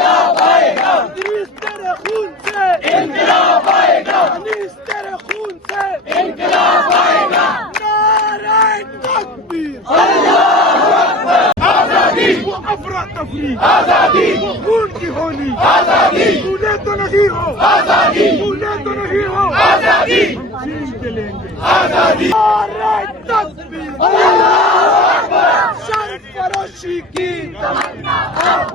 انقلاب آئے گا، ادریس تیرے خون سے انقلاب آئے گا، انیس تیرے خون سے انقلاب آئے گا، نعرہ تکبیر، اللہ اکبر، آزادی، وہ افراتفری، آزادی، وہ خون کی ہولی، آزادی، بھولے تو نہیں ہو، آزادی، بھولے تو نہیں ہو، آزادی، ہم جیت کے لیں گے، آزادی، نعرہ تکبیر، اللہ اکبر، شر فروشی کی تمنا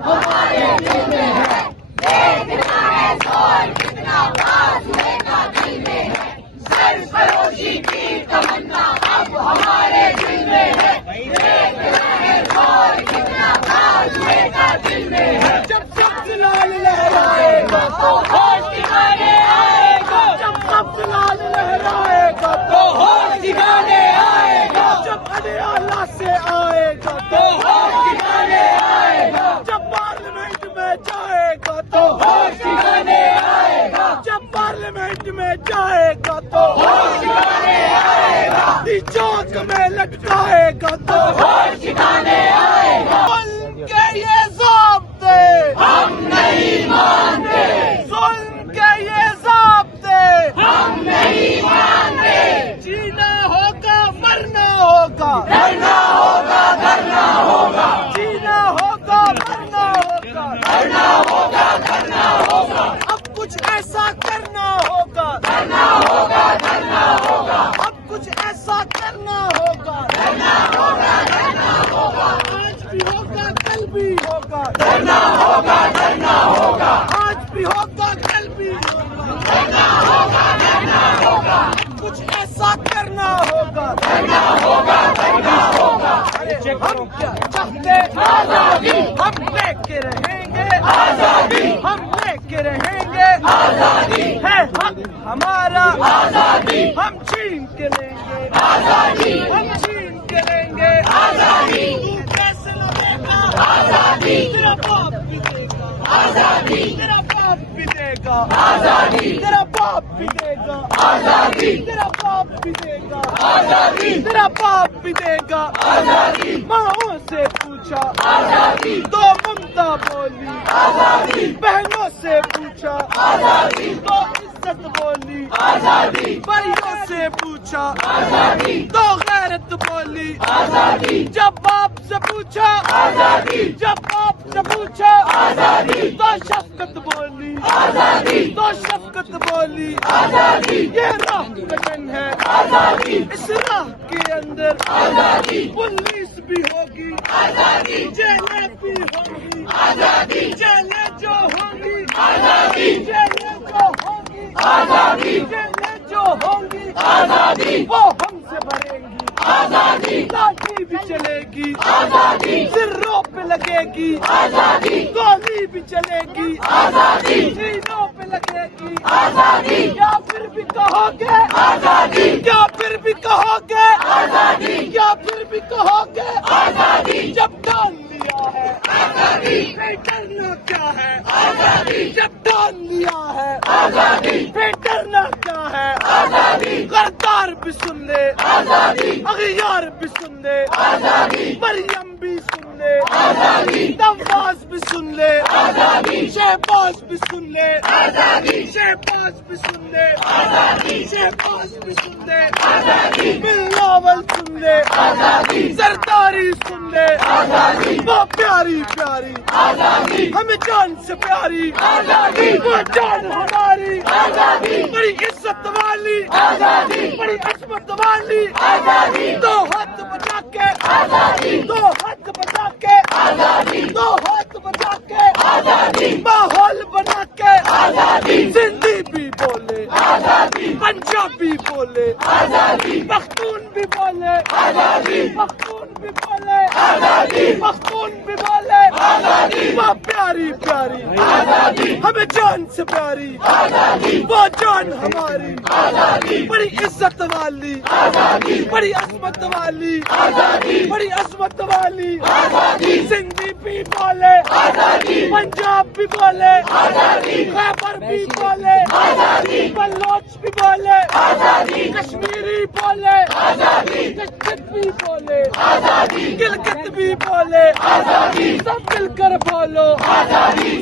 ہمارے دل میں ہے، دیکھنا ہے زور کتنا بازوئے کا دل میں ہے، سر فروشی کی تمنا اب ہمارے دل میں ہے، دیکھنا ہے زور کتنا بازوئے کا دل میں ہے، جب سبز لال لہرائے گا تو ہوش ٹھکانے آئے گا، جب سبز لال لہرائے گا تو ہوش ٹھکانے آئے گا، جب اڈیالہ سے آئے گا تو ہوش ٹھکانے آئے گا، جب پارلیمنٹ میں جائے گا تو ہوش ٹھکانے آئے گا، جب پارلیمنٹ میں جائے گا تو ہوش ٹھکانے آئے گا، چوک میں لٹکائے گا تو ہوش ٹھکانے آئے گا، ظلم کے یہ ضابطے ہم نہیں مانتے، ظلم کے یہ ضابطے ہم نہیں مانتے، جینا ہوگا مرنا ہوگا، ڈرنا ہوگا کرنا ہوگا، جینا ہوگا مرنا ہوگا، کرنا ہوگا کرنا ہوگا، اب کچھ ایسا کرنا ہوگا، کرنا ہوگا کرنا ہوگا، اب کچھ ایسا کرنا ہوگا، کرنا ہوگا کرنا ہوگا، آج بھی ہوگا کل بھی ہوگا، کرنا ہوگا کرنا ہوگا، آج بھی ہوگا کل بھی ہوگا، کرنا ہوگا کرنا ہوگا، کچھ ایسا کرنا ہوگا، کرنا ہوگا کرنا ہوگا، ہم کیا چاہتے آزادی، ہم لے کے رہیں گے، آزادی، ہم لے کے رہیں گے، آزادی، ہے حق ہمارا، آزادی، ہم چھین کے لیں گے، آزادی، ہم چھین کے لیں گے، آزادی، تو کیسے لگے گا، آزادی، تیرا باپ بھی دے گا، آزادی، تیرا باپ بھی دے گا، آزادی، تیرا باپ بھی دے گا، آزادی، تیرا باپ بھی دے گا، آزادی، تیرا باپ بھی دے گا، آزادی، ماؤں سے پوچھا آزادی، تو ممتا بولی، آزادی، بہنوں سے پوچھا آزادی، تو عزت بولی، آزادی، بھائیوں سے پوچھا آزادی، تو غیرت بولی، آزادی، جب باپ سے پوچھا آزادی، جب باپ سے پوچھا آزادی، تو شفقت بولی، آزادی، تو شفقت بولی، آزادی، یہ راہ وطن ہے، آزادی، اس راہ کے اندر آزادی، پولیس بھی ہوگی، آزادی، جیلیں بھی ہوگی، آزادی، جیلیں جو ہوں گی، آزادی، جیلیں جو ہوں گی، آزادی، جیلیں جو ہوں گی، آزادی، وہ ہم سے بھریں گی، آزادی، لاٹھی بھی چلے گی، آزادی، سروں پہ لگے گی، آزادی، گولی بھی چلے گی، آزادی، سینوں پہ لگے گی، آزادی، کیا پھر بھی کہو گے، آزادی، کیا پھر بھی کہو گے، آزادی، کیا پھر بھی کہو گے، آزادی، جب ڈال لیا ہے آزادی، پھر ڈرنا کیا ہے، آزادی، جب ڈال لیا ہے آزادی، پھر ڈرنا کیا ہے، آزادی، غدار بھی سن لے، آزادی، اغیار بھی سن لے، آزادی، مریم بھی سن لے، آزادی، نواز بھی سن لے، آزادی، شہباز بھی سن لے، آزادی، شہباز بھی سن لے، آزادی، شہباز بھی سن لے، آزادی، بلاول سن لے، آزادی، زرداری سن لے، آزادی، وہ پیاری پیاری آزادی، ہمیں جان سے پیاری، آزادی، وہ جان ہماری، آزادی، بڑی عزت والی، آزادی، بڑی عظمت والی، آزادی، دو ہاتھ بچا کے، آزادی، دو ہاتھ بچا کے، آزادی، دو ہاتھ بچا کے، آزادی، ماحول بنا کے، آزادی، سندھی بھی بولے، آزادی، پنجابی بولے، آزادی، پختون بھی بولے، آزادی، پختون بھی بولے، آزادی، پختون بھی بولے، آزادی، وہ پیاری پیاری آزادی، ہمیں جان سے پیاری، آزادی، وہ جان ہماری، آزادی، بڑی عزت والی، آزادی، بڑی عظمت والی، آزادی، بڑی عظمت والی، آزادی، سندھی بھی بولے، آزادی، پنجاب بھی بولے، آزادی، خیبر بھی بولے، آزادی، بلوچ بھی بولے، آزادی، کشمیری بولے، آزادی، لچک بھی بولے، آزادی، گلگت بھی بولے، آزادی، سب مل کر بولو، آزادی،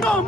9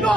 9